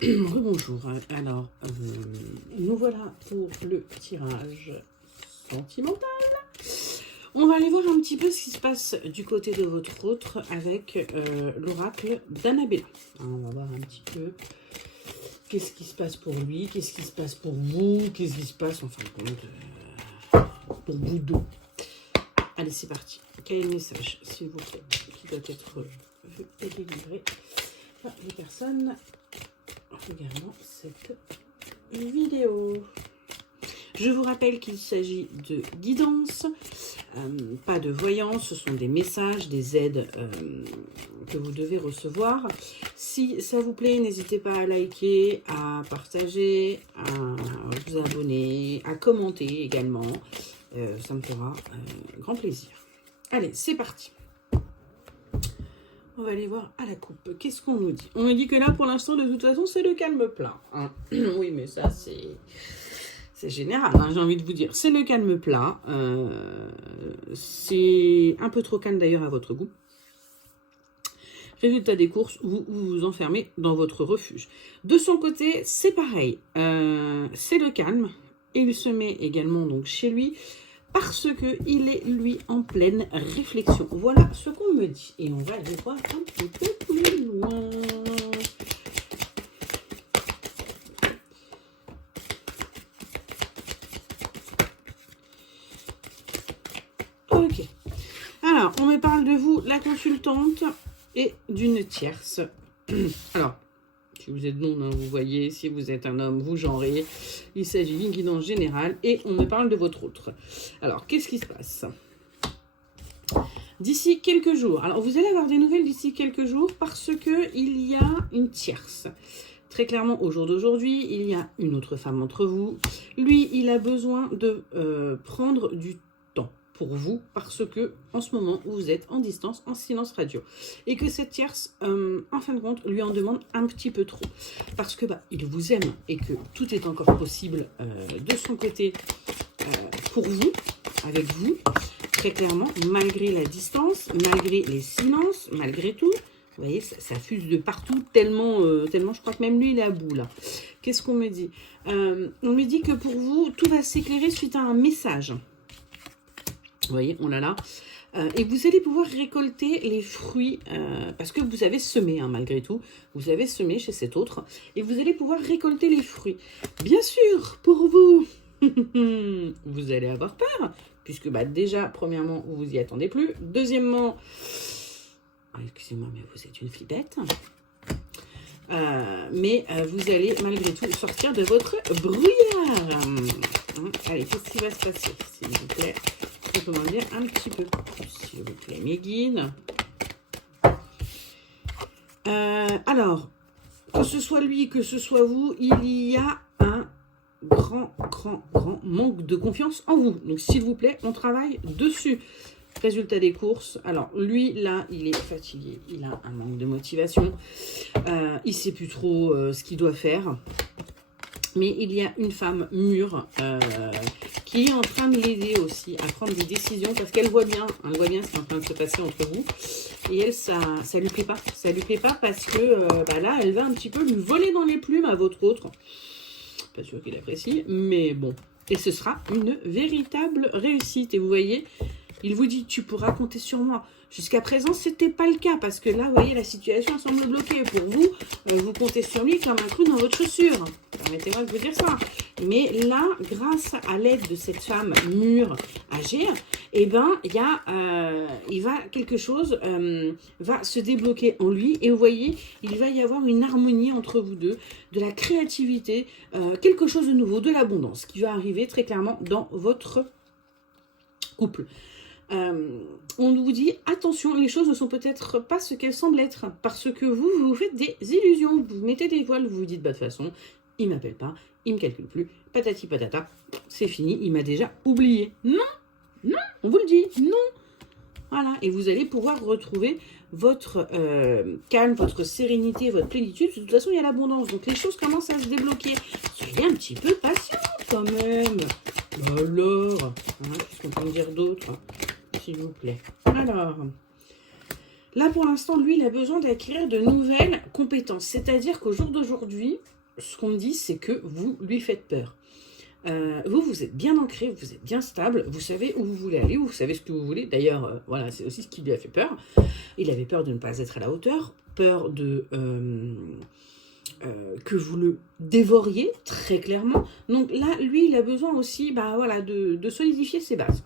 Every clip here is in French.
Bonjour. Alors, nous voilà pour le tirage sentimental. On va aller voir un petit peu ce qui se passe du côté de votre autre avec l'oracle d'Annabella. On va voir un petit peu qu'est-ce qui se passe pour lui, qu'est-ce qui se passe pour vous, qu'est-ce qui se passe en fin de compte pour vous deux. Allez, c'est parti. Quel est le message, s'il vous plaît, qui doit être vu et délivré par les personnes regardant cette vidéo? Je vous rappelle qu'il s'agit de guidance, pas de voyance, ce sont des messages, des aides que vous devez recevoir. Si ça vous plaît, n'hésitez pas à liker, à partager, à vous abonner, à commenter également. Ça me fera grand plaisir. Allez, c'est parti. On va aller voir à la coupe. Qu'est-ce qu'on nous dit? On nous dit que là, pour l'instant, de toute façon, c'est le calme plat. Hein. Oui, mais ça, c'est général, hein, j'ai envie de vous dire. C'est le calme plat. C'est un peu trop calme, d'ailleurs, à votre goût. Résultat des courses, vous vous enfermez dans votre refuge. De son côté, c'est pareil. C'est le calme. Et il se met également donc chez lui parce qu'il est, lui, en pleine réflexion. Voilà ce qu'on me dit. Et on va aller voir un petit peu plus loin. Ok. Alors, on me parle de vous, la consultante, et d'une tierce. Alors, si vous êtes non, hein, vous voyez, si vous êtes un homme, vous genrez. Il s'agit d'une guidance générale et on me parle de votre autre. Alors, qu'est-ce qui se passe d'ici quelques jours? Alors, vous allez avoir des nouvelles d'ici quelques jours parce qu'il y a une tierce. Très clairement, au jour d'aujourd'hui, il y a une autre femme entre vous. Lui, il a besoin de prendre du temps pour vous parce que en ce moment vous êtes en distance, en silence radio, et que cette tierce en fin de compte lui en demande un petit peu trop parce que il vous aime et que tout est encore possible de son côté pour vous, avec vous, très clairement, malgré la distance, malgré les silences, malgré tout. Vous voyez, ça fuse de partout, tellement je crois que même lui, il est à bout, là. Qu'est-ce qu'on me dit? On me dit que pour vous, tout va s'éclairer suite à un message. Vous voyez, on l'a là. Et vous allez pouvoir récolter les fruits, parce que vous avez semé, hein, malgré tout. Vous avez semé chez cet autre. Et vous allez pouvoir récolter les fruits. Bien sûr, pour vous, vous allez avoir peur, puisque déjà, premièrement, vous vous y attendez plus. Deuxièmement, excusez-moi, mais vous êtes une flippette. Mais vous allez malgré tout sortir de votre brouillard. Allez, qu'est-ce qui va se passer, s'il vous plaît? Vous pouvez m'en dire un petit peu plus, s'il vous plaît, mes guides. Alors, que ce soit lui, que ce soit vous, il y a un grand manque de confiance en vous. Donc, s'il vous plaît, on travaille dessus. Résultat des courses. Alors, lui, là, il est fatigué. Il a un manque de motivation. Il ne sait plus trop ce qu'il doit faire. Mais il y a une femme mûre qui est en train de l'aider aussi à prendre des décisions parce qu'elle voit bien, ce qui est en train de se passer entre vous. Et elle, ça lui plaît pas. Ça lui plaît pas parce que là, elle va un petit peu lui voler dans les plumes à votre autre. Pas sûr qu'il apprécie, mais bon. Et ce sera une véritable réussite. Et vous voyez, il vous dit, tu pourras compter sur moi. Jusqu'à présent, ce n'était pas le cas, parce que là, vous voyez, la situation semble bloquée. Pour vous, vous comptez sur lui comme un clou dans votre chaussure. Permettez-moi de vous dire ça. Mais là, grâce à l'aide de cette femme mûre, âgée, il va quelque chose va se débloquer en lui. Et vous voyez, il va y avoir une harmonie entre vous deux, de la créativité, quelque chose de nouveau, de l'abondance qui va arriver très clairement dans votre couple. On vous dit, attention, les choses ne sont peut-être pas ce qu'elles semblent être, parce que vous faites des illusions, vous mettez des voiles, vous vous dites, de toute façon, il m'appelle pas, il me calcule plus, patati patata, c'est fini, il m'a déjà oublié. Non, on vous le dit, non. Voilà, et vous allez pouvoir retrouver votre calme, votre sérénité, votre plénitude. De toute façon, il y a l'abondance, donc les choses commencent à se débloquer. Soyez un petit peu patiente quand même. Alors, qu'est-ce qu'on peut me dire d'autre, s'il vous plaît? Alors, Là, pour l'instant, lui, il a besoin d'acquérir de nouvelles compétences. C'est-à-dire qu'au jour d'aujourd'hui, ce qu'on me dit, c'est que vous lui faites peur. Vous êtes bien ancré, vous êtes bien stable, vous savez où vous voulez aller, vous savez ce que vous voulez. D'ailleurs, voilà, c'est aussi ce qui lui a fait peur. Il avait peur de ne pas être à la hauteur, peur de que vous le dévoriez, très clairement. Donc là, lui, il a besoin aussi voilà, de solidifier ses bases.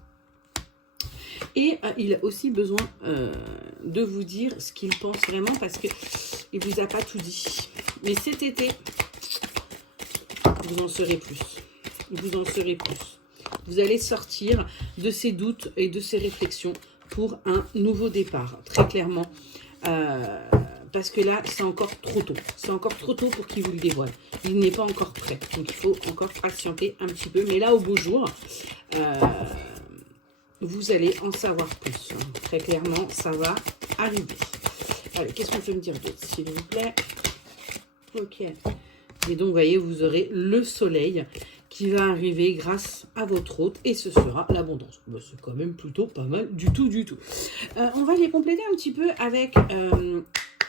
Et il a aussi besoin de vous dire ce qu'il pense vraiment, parce qu'il ne vous a pas tout dit. Mais cet été, vous en saurez plus. Vous en saurez plus. Vous allez sortir de ces doutes et de ces réflexions pour un nouveau départ, très clairement. Parce que là, c'est encore trop tôt. C'est encore trop tôt pour qu'il vous le dévoile. Il n'est pas encore prêt. Donc, il faut encore patienter un petit peu. Mais là, au beau jour, vous allez en savoir plus. Très clairement, ça va arriver. Allez, qu'est-ce qu'on peut me dire d'autre, s'il vous plaît? Ok. Et donc, vous voyez, vous aurez le soleil qui va arriver grâce à votre hôte, et ce sera l'abondance. Bah, c'est quand même plutôt pas mal du tout, du tout. On va les compléter un petit peu avec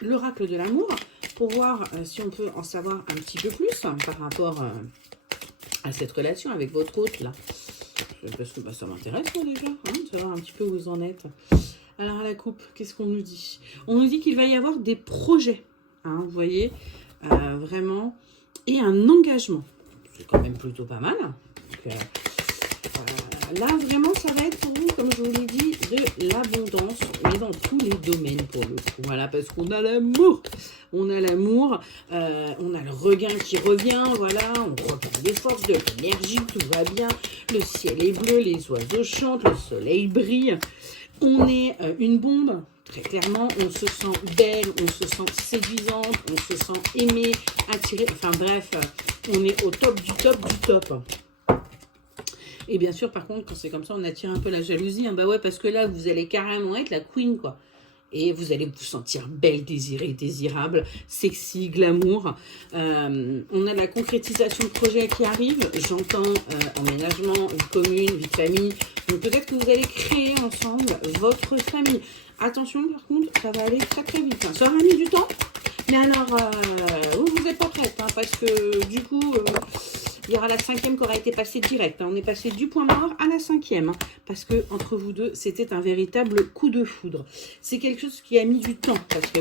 l'oracle de l'amour, pour voir si on peut en savoir un petit peu plus par rapport à cette relation avec votre hôte, là. Parce que ça m'intéresse, moi, déjà, de savoir un petit peu où vous en êtes. Alors, à la coupe, qu'est-ce qu'on nous dit? On nous dit qu'il va y avoir des projets, vous voyez, vraiment, et un engagement. C'est quand même plutôt pas mal. Donc, là, vraiment, ça va être pour vous, comme je vous l'ai dit, de l'abondance, mais dans tous les domaines, pour le coup. Voilà, parce qu'on a l'amour. On a l'amour, on a le regain qui revient, voilà, on reprend des forces, de l'énergie, tout va bien. Le ciel est bleu, les oiseaux chantent, le soleil brille. On est une bombe. Très clairement, on se sent belle, on se sent séduisante, on se sent aimée, attirée. Enfin bref, on est au top du top du top. Et bien sûr, par contre, quand c'est comme ça, on attire un peu la jalousie. Bah ouais, parce que là, vous allez carrément être la queen, quoi. Et vous allez vous sentir belle, désirée, désirable, sexy, glamour. On a la concrétisation de projets qui arrive. J'entends emménagement, vie commune, vie de famille. Donc peut-être que vous allez créer ensemble votre famille. Attention, par contre, ça va aller très très vite. Ça aura mis du temps. Mais alors, vous n'êtes pas prête, parce que du coup, il y aura la 5e qui aura été passée direct. On est passé du point mort à la 5e. Parce que entre vous deux, c'était un véritable coup de foudre. C'est quelque chose qui a mis du temps. Parce que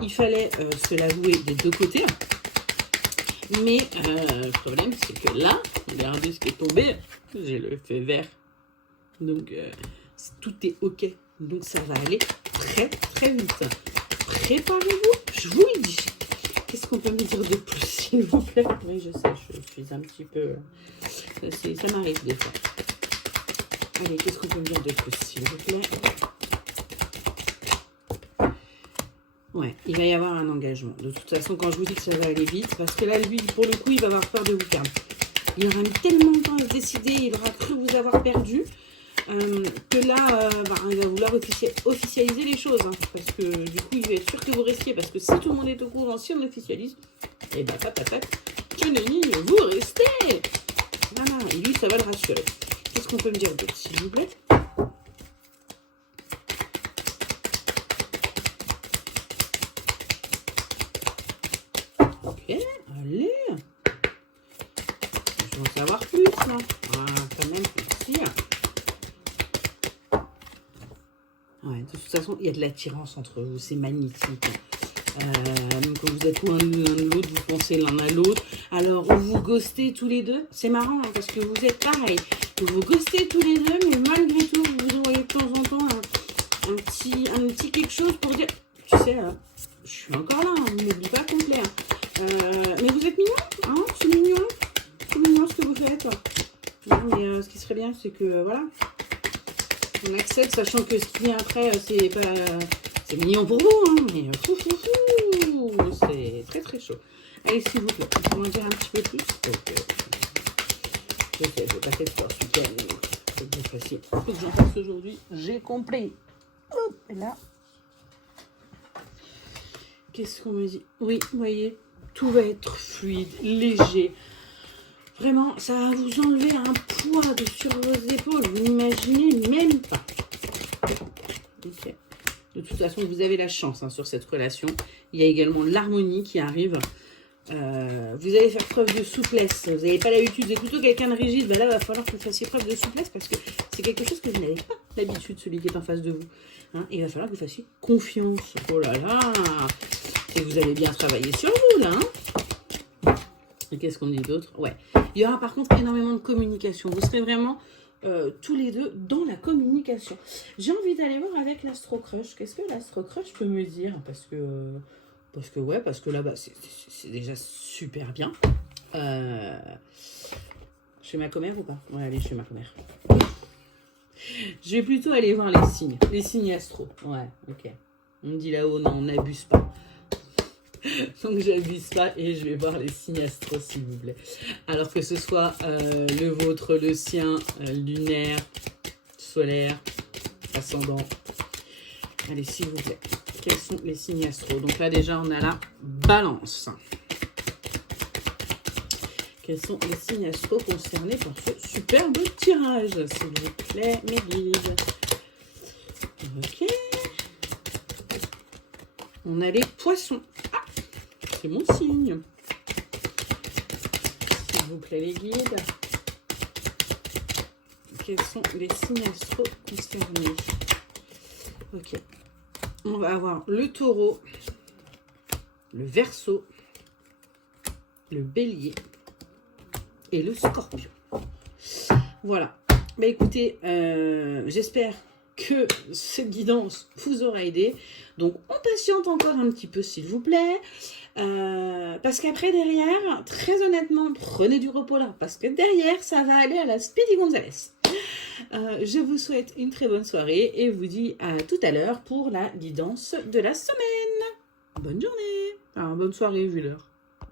il fallait se l'avouer des deux côtés. Mais le problème, c'est que là, regardez ce qui est tombé. J'ai le feu vert. Donc, tout est OK. Donc, ça va aller très, très vite. Préparez-vous, je vous le dis. Qu'est-ce qu'on peut me dire de plus, s'il vous plaît? Oui, je sais, je suis un petit peu... Ça m'arrive des fois. Allez, qu'est-ce qu'on peut me dire de plus, s'il vous plaît? Ouais, il va y avoir un engagement. De toute façon, quand je vous dis que ça va aller vite, parce que là, lui, pour le coup, il va avoir peur de vous perdre. Il aura mis tellement de temps à se décider, il aura cru vous avoir perdu, que là, il va vouloir officialiser les choses. Parce que du coup, il va être sûr que vous restiez. Parce que si tout le monde est au courant, si on officialise, et vous restez. Voilà, et lui, ça va le rassurer. Qu'est-ce qu'on peut me dire d'autre, s'il vous plaît? Ok, allez. Je veux en savoir plus, là. Quand même, merci. Ouais, de toute façon, il y a de l'attirance entre vous, c'est magnétique. Même quand vous êtes l'un de l'autre, vous pensez l'un à l'autre. Alors, vous ghostez tous les deux. C'est marrant, parce que vous êtes pareil. Vous ghostez tous les deux, mais malgré tout, vous vous envoyez de temps en temps un petit quelque chose pour dire, tu sais, je suis encore là, ne m'oublie pas complet. Mais vous êtes mignon, c'est mignon. C'est mignon ce que vous faites. Non, mais ce qui serait bien, c'est que, voilà, on accepte, sachant que ce qui vient après, c'est pas... C'est mignon pour vous, mais c'est très très chaud. Allez, s'il vous plaît, vous pouvez m'en dire un petit peu plus? Je sais, je vais pas faire ce week-end, c'est bien facile. Il faut que j'en fasse aujourd'hui, j'ai compris. Hop, et là. Qu'est-ce qu'on me dit? Oui, vous voyez, tout va être fluide, léger. Vraiment, ça va vous enlever un poids sur vos épaules. Vous n'imaginez même pas. Ok. De de toute façon, vous avez la chance hein, sur cette relation. Il y a également l'harmonie qui arrive. Vous allez faire preuve de souplesse. Vous n'avez pas l'habitude, vous êtes plutôt quelqu'un de rigide. Ben là, il va falloir que vous fassiez preuve de souplesse parce que c'est quelque chose que vous n'avez pas l'habitude, celui qui est en face de vous. Hein, il va falloir que vous fassiez confiance. Oh là là! Et vous allez bien travailler sur vous, là. Hein. Et qu'est-ce qu'on dit d'autre? Ouais. Il y aura par contre énormément de communication. Vous serez vraiment tous les deux dans la communication. J'ai envie d'aller voir avec l'Astro Crush. Qu'est-ce que l'Astro Crush peut me dire? Parce que là, bah, c'est déjà super bien. Chez ma commère ou pas? Ouais, allez, chez ma commère. Je vais plutôt aller voir les signes astro. Ouais, ok. On me dit là-haut, non, on n'abuse pas. Donc, j'abuse pas et je vais voir les signes astro, s'il vous plaît. Alors que ce soit le vôtre, le sien, lunaire, solaire, ascendant. Allez, s'il vous plaît. Quels sont les signes astro? Donc là, déjà, on a la balance. Quels sont les signes astro concernés par ce superbe tirage, s'il vous plaît, mes guides? Ok. On a les poissons. Ah, c'est mon signe. S'il vous plaît, les guides. Quels sont les signes astro concernés? Ok. On va avoir le taureau, le verseau, le bélier et le scorpion. Voilà. Bah écoutez, j'espère que cette guidance vous aura aidé. Donc, on patiente encore un petit peu, s'il vous plaît. Parce qu'après, derrière, très honnêtement, prenez du repos là. Parce que derrière, ça va aller à la Speedy Gonzalez. Je vous souhaite une très bonne soirée et vous dis à tout à l'heure pour la guidance de la semaine. Bonne journée. Enfin, bonne soirée vu l'heure.